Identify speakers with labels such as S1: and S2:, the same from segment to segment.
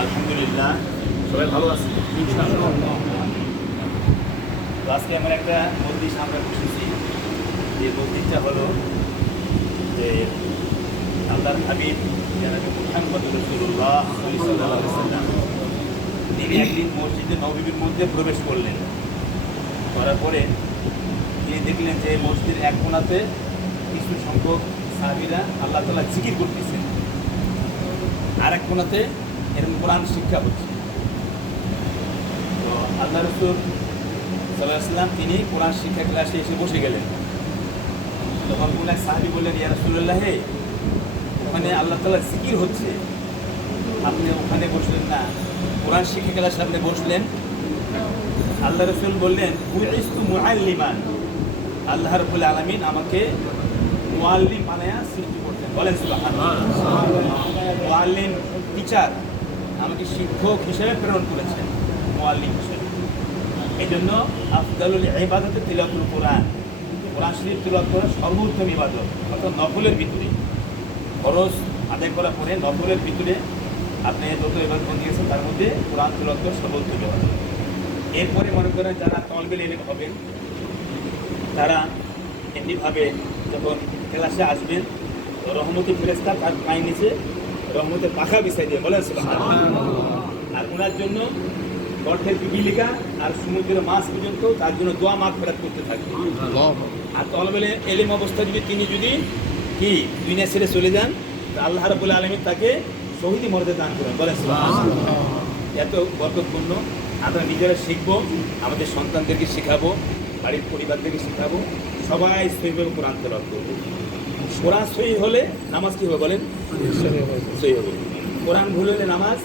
S1: আলহামদুলিল্লাহ, সবাই ভালো আছে? আজকে আমার একটা মন্দির আমরা বসেছি। যে মন্দিরটা হলো যে আল্লাহ হাবিব মুহাম্মদ রসুল্লাহ সাল্লাম তিনি একদিন মসজিদে নবীর মধ্যে প্রবেশ করলেন। করার পরে তিনি দেখলেন যে মসজিদের এক কোণাতে কিছু সংখ্যক সাহাবিরা আল্লাহ তালা জিকির করতেছেন। আর এক কোণাতে এরকম কোরআন শিক্ষা হচ্ছে। তো আল্লাহ রসুল সাল্লাহাম তিনি কোরআন শিক্ষা ক্লাসে এসে বসে গেলেন। তখন কোন এক সাহাবি বললেন, ইয়া হে ওখানে আল্লাহ তালা জিকির হচ্ছে। আপনি ওখানে বসলেন না। কোরআন শিক্ষা ক্লাসে আপনি বসলেন। আল্লাহ রসুল বললেন মুআল্লিমান। আল্লাহ রবুল আলমিন আমাকে মুআল্লিম বানায়া সৃষ্টি করতেন বলেন মুআল্লিম টিচার আমাকে শিক্ষক হিসেবে প্রেরণ করেছেন মুআল্লিম হিসেবে। এই জন্য আফদালুল ইবাদতে তিলাতুল কোরআন। কোরআন শরীফ তিলাওয়াত করা সর্বোত্তম ইবাদত অর্থাৎ নফলের ভিতরে। খরচ আদায় করার পরে নফলের ভিতরে আপনি যত ইবাদত দিয়েছেন তার মধ্যে কোরআন তিলাওয়াত করা সর্বোত্তম ইবাদত। এরপরে মনে করেন যারা তলবেল এনে হবেন তারা এমনিভাবে যখন ক্লাসে আসবেন রহমতি ফেরেস্তা তার পায়ে নিচে রহমতের পাখা বিছাই দিয়ে বলেন আর ওনার জন্য গর্থের পিপিলিকা আর সমুদ্রের মাছ পর্যন্ত তার জন্য দোয়া মাছ ফেরাত করতে থাকবে। আর তলবেলে এলেম অবস্থা যদি তিনি যদি কি দুনিয়া ছেড়ে চলে যান আল্লাহ রাবুল আলমী তাকে শহীদি মর্যাদা দান করেন। বলেন এত বরকতপূর্ণ আমরা নিজেরা শিখব আমাদের সন্তানদেরকে শেখাবো। বাড়ির পরিবারদেরকে শেখাবো। সবাই সইভাবে কোরআন তেলাওয়াত করব কোরআন সই হলে নামাজ কি হবে বলেন? সই হবে। কোরআন ভুল হলে নামাজ?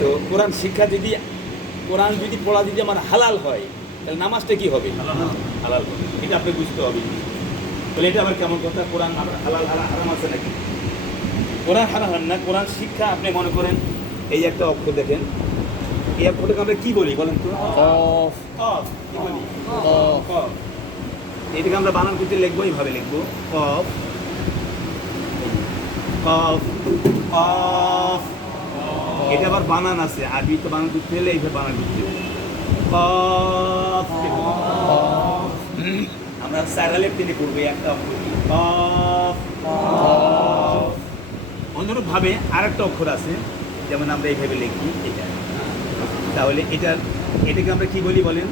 S1: তো কোরআন শিক্ষা যদি কোরআন যদি পড়া যদি আমার হালাল হয় তাহলে নামাজটা কি হবে? হালাল হবে। এটা আপনি বুঝতে হবে। তাহলে এটা আবার কেমন কথা? কোরআন হালাল হালাল হারাম আছে নাকি? কোরআন হারাম না কোরআন শিক্ষা আপনি মনে করেন? এই একটা অক্ষর দেখেন। এই অক্ষরটাকে আমরা কি বলি বলেন তো?
S2: কফ
S1: কফ কি বলি?
S2: কফ
S1: কফ এটাকে আমরা বানান করতে লিখব এইভাবে লিখব। কফ কফ কফ এটা আবার বানান আছে আরবি তো বানান করতে হলে এইভাবে বানান করতে হবে। কফ আমরা স্যারালের দিনে করব একটা অক্ষর? কফ অনুরূপভাবে আরেকটা অক্ষর আছে যেমন আমরা এইভাবে লিখি এটা। তাহলে এটা এটাকে আমরা কি বলি বলেন?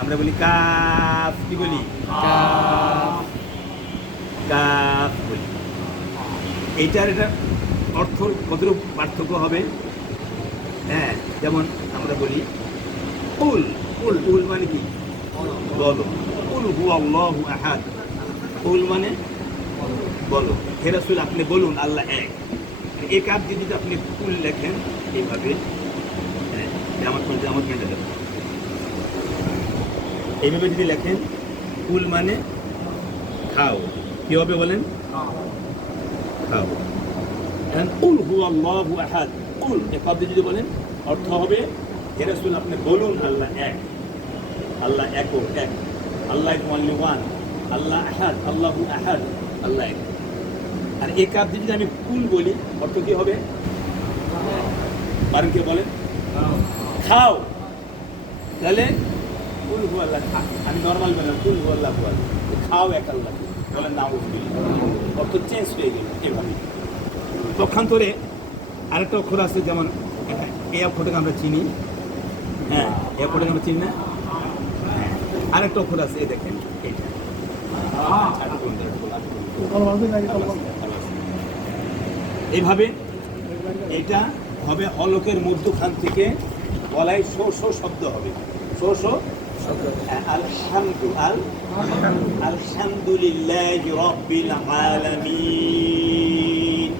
S1: আমরা বলি কাফ কি বলি?
S2: কাফ।
S1: বলি। এইটার এটা অর্থ কতটুকু পার্থক্য হবে? হ্যাঁ যেমন আমরা বলি উল উল উল মানে কি? বলো। উল হু আল্লাহ আহাদ। উল মানে বলো। হেরাসুল আপনি বলুন আল্লাহ এক। এক আপ যদি আপনি উল লেখেন এইভাবে হ্যাঁ আমার কোনটা আমার কেটে এইভাবে যদি লেখেন কুল মানে খাও। কি হবে বলেন? খাও। কুল হু আল্লাহু আহাদ। কুল, এ শব্দে যদি বলেন, অর্থ হবে হে রাসূল, আপনি বলুন, আল্লাহ এক। আল্লাহ এক এক। আল্লাহ ওয়ানলি ওয়ান আল্লাহ আহাদ, আল্লাহু আহাদ, আল্লাহ এক। আর এ কাব্যে যদি আমি কুল বলি, অর্থ কি হবে? পারেন কে বলেন? খাও। তাহলে কুল হু আল্লাহ আমি নর্মাল বললাম কুল হু আল্লাহ হু আল্লাহ। খাও এক আল্লাহ। বলেন নাম অর্থ চেঞ্জ হয়ে গেল এভাবে। পক্ষান্তরে আরেকটা অক্ষর আছে, যেমন এই অক্ষরটাকে আমরা চিনি। হ্যাঁ এই অক্ষরটাকে আমরা চিনি না? হ্যাঁ আরেকটা অক্ষর আছে দেখেন, এইটা। এইভাবে এটা হবে অলোকের মধ্যখান থেকে গলায় শো শো শব্দ হবে। শো শো? আলহামদু আল? আলহামদুলিল্লাহ রব্বিল আলামিন।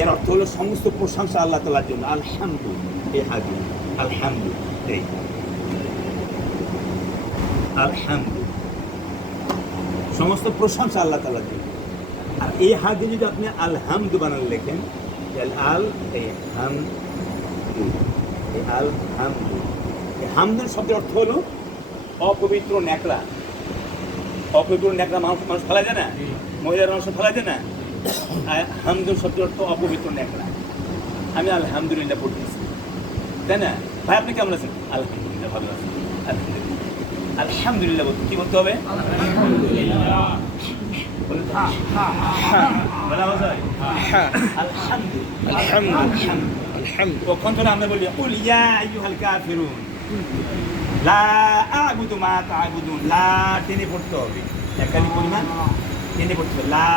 S1: এর অর্থ হলো সমস্ত প্রশংসা আল্লাহ তালার জন্য। আলহামদু এই হাবি আলহামদু এই আলহামদু। সমস্ত প্রশংসা আল্লাহ তালার জন্য। আর এই হাতে যদি আপনি আলহামদু বানান লেখেন আল এই হাম এই আল হামদু এই হামদুর শব্দের অর্থ হলো অপবিত্র ন্যাকড়া। অপবিত্র ন্যাকড়া মানুষ মানুষ ফেলা যায় না? মহিলার মানুষ ফেলা যায় না? হামদুল শব্দের অর্থ অপবিত্র ন্যাকড়া। আমি আলহামদুলিল্লাহ পড়তেছি। তাই না? ভাই আপনি কেমন আছেন? আলহামদুলিল্লাহ ভালো আছেন আলহামদুলিল্লাহ। আলহামদুলিল্লাহ বলতে কি বলতে হবে? আলহামদুলিল্লাহ।
S2: আলহামদুলিল্লাহ। আলহামদুলিল্লাহ।
S1: তখন ধরে আমরা বলি কুল ইয়া আইয়ুহাল কাফিরুন। লা আ'বুদু মা তা'বুদুন। লা টেনে পড়তে হবে। একালি পরিমাণ টেনে পড়তে হবে। লা